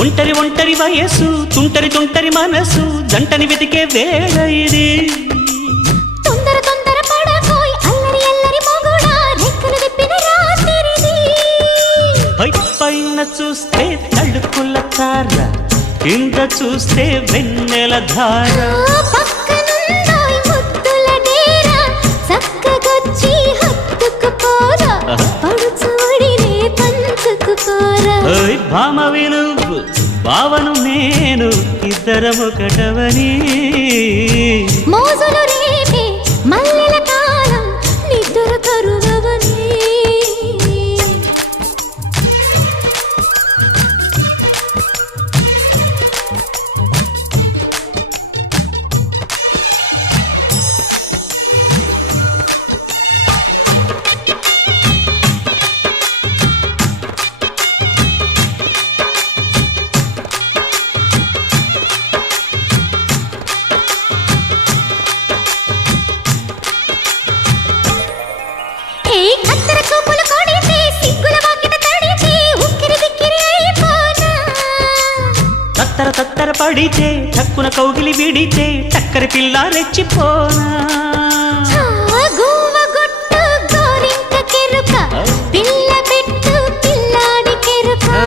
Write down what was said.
ఒంటరి ఒంటరి వయస్సు తుంటరి తుంటరి మనసు జంటని వెతికే వేళ ఇది తొందర తొందర పడకోయ్ అల్లరి అల్లరి మొగుడా రెక్కలు విప్పిన రాత్రిది పైన చూస్తే తడుకుల తార కింద చూస్తే వెన్నెల ధార పక్కనుందోయ్ ముద్దుల డేరా చక్కగొచ్చి హత్తుకుపోరా పడుచుడినే పంచుకుపోరా ఓయ్ భామ వినువు భావను నేను ఇద్దరమొకటవని మోజులు రేపే మల్లెల కాలం నిద్ర కరుగవని కత్తెర చూపులు కొడితే సిగ్గుల వాకిట తడితే ఉక్కిరి బిక్కిరి అయిపోనా తత్తర తత్తర పడితే టక్కున కౌగిలి విడితే చక్కరి పిల్ల రెచ్చిపోనా